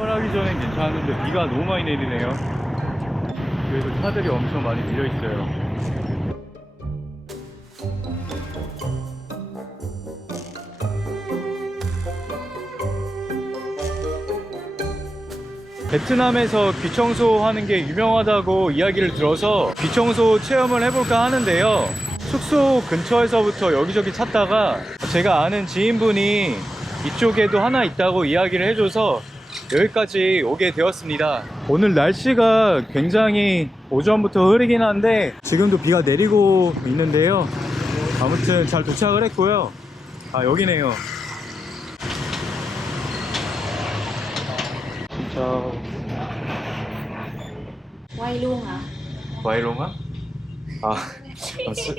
출발하기 전엔 괜찮았는데 비가 너무 많이 내리네요. 그래서 차들이 엄청 많이 밀려 있어요. 베트남에서 귀청소 하는 게 유명하다고 이야기를 들어서 귀청소 체험을 해볼까 하는데요. 숙소 근처에서부터 여기저기 찾다가 제가 아는 지인분이 이쪽에도 하나 있다고 이야기를 해줘서 여기까지 오게 되었습니다. 오늘 날씨가 굉장히 오전부터 흐리긴 한데 지금도 비가 내리고 있는데요. 아무튼 잘 도착을 했고요. 아, 여기네요. 진짜 Quay luôn hả? 와이롱아? 아,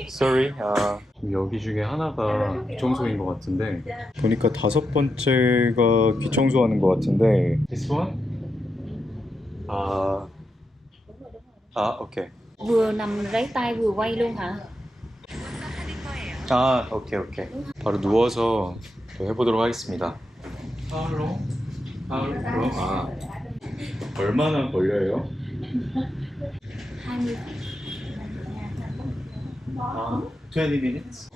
sorry. 아, 여기 중에 하나가 귀청소인 것 같은데 보니까 5번째가 귀청소하는 것 같은데 This one? 아, 오케이. Vừa nằm ráy tay vừa quay luôn hả? 아, 오케이. 바로 누워서 또 해보도록 하겠습니다. How long? 아, 얼마나 걸려요? 20 아, 20 minutes?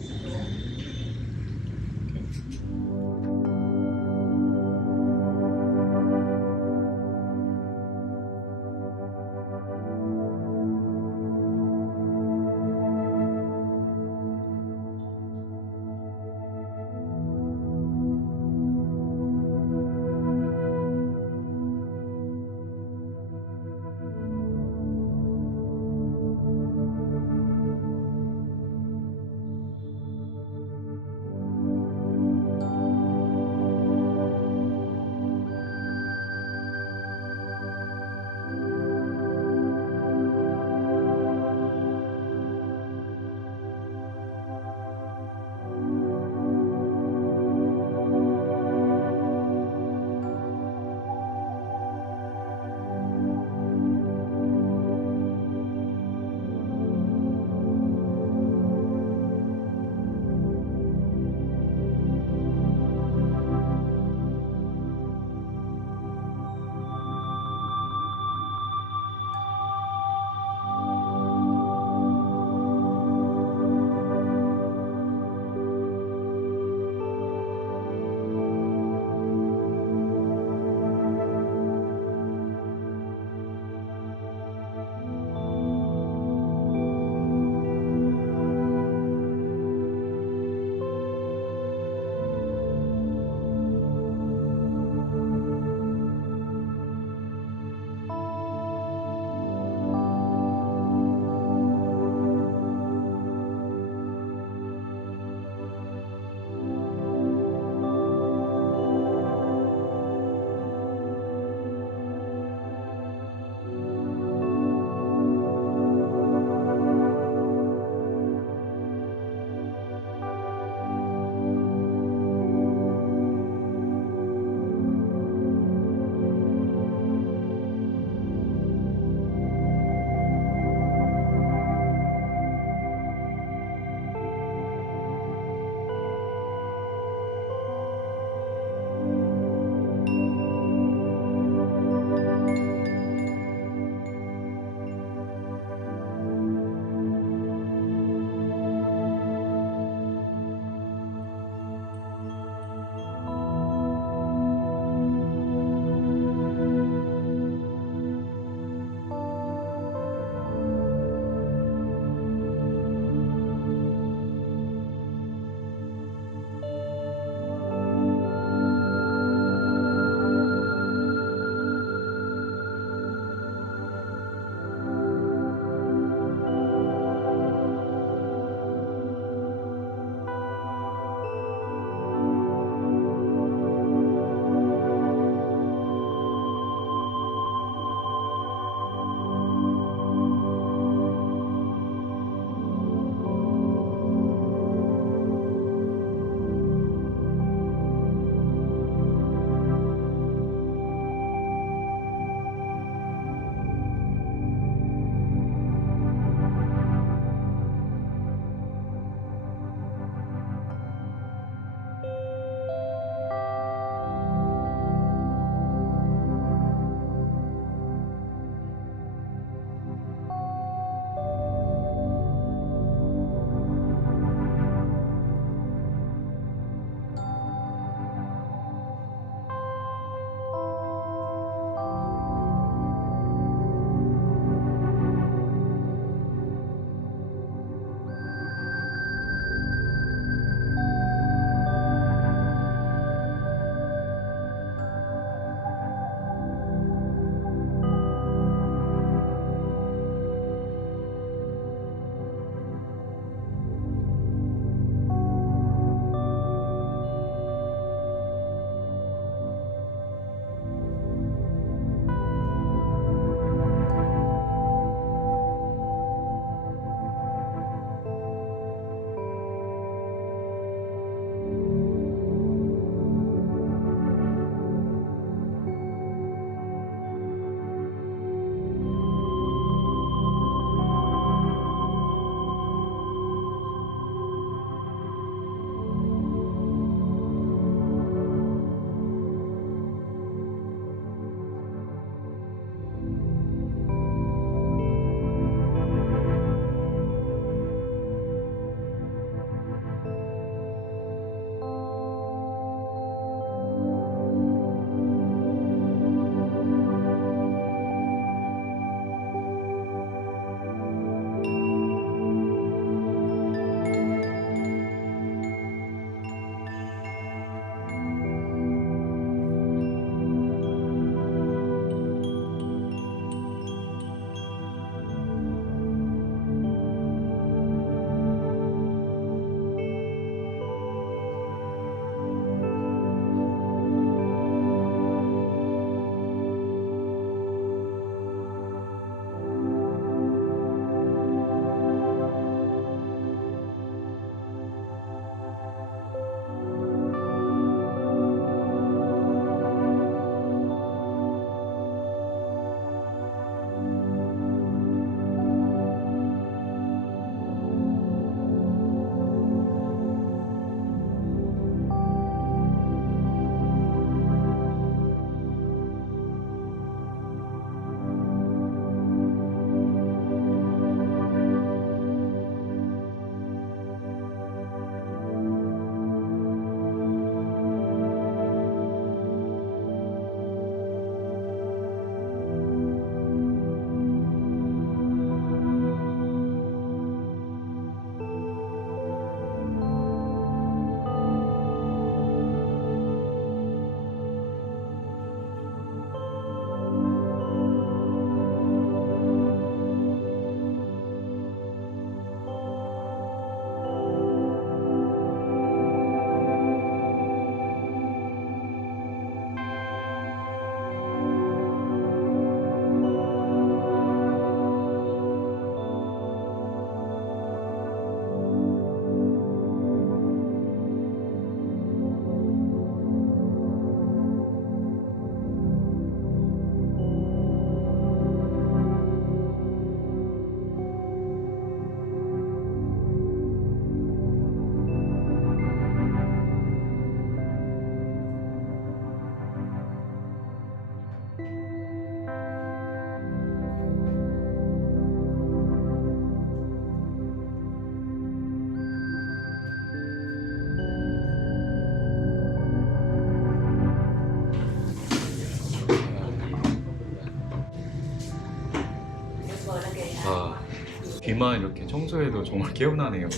귀만 이렇게 청소해도 정말 개운하네요.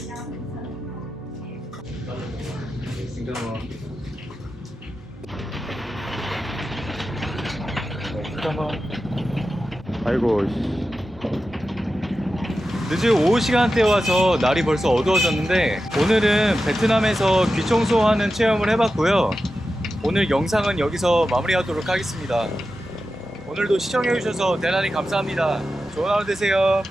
아이고, 늦은 오후 시간대에 와서 날이 벌써 어두워졌는데, 오늘은 베트남에서 귀 청소하는 체험을 해봤고요. 오늘 영상은 여기서 마무리하도록 하겠습니다. 오늘도 시청해주셔서 대단히 감사합니다. 좋은 하루 되세요.